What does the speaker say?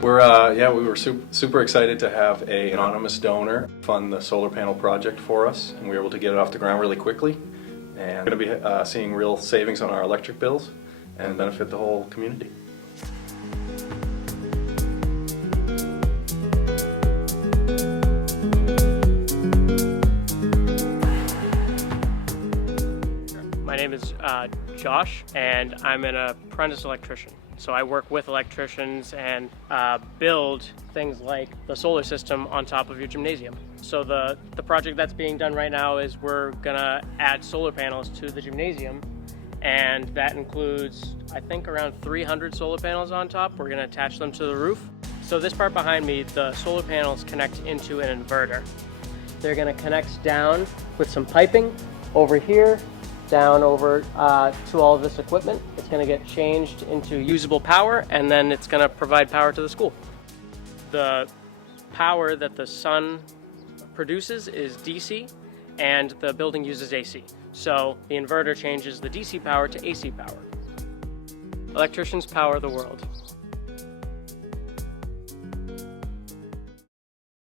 We were super excited to have an anonymous donor fund the solar panel project for us, and we were able to get it off the ground really quickly. And we're going to be seeing real savings on our electric bills and benefit the whole community. My name is Josh, and I'm an apprentice electrician. So I work with electricians and build things like the solar system on top of your gymnasium. So the project that's being done right now is we're gonna add solar panels to the gymnasium, and that includes, I think, around 300 solar panels on top. We're gonna attach them to the roof. So this part behind me, the solar panels connect into an inverter. They're gonna connect down with some piping over here, down over to all of this equipment. It's going to get changed into usable power, and then it's going to provide power to the school. The power that the sun produces is DC, and the building uses AC. So the inverter changes the DC power to AC power. Electricians power the world.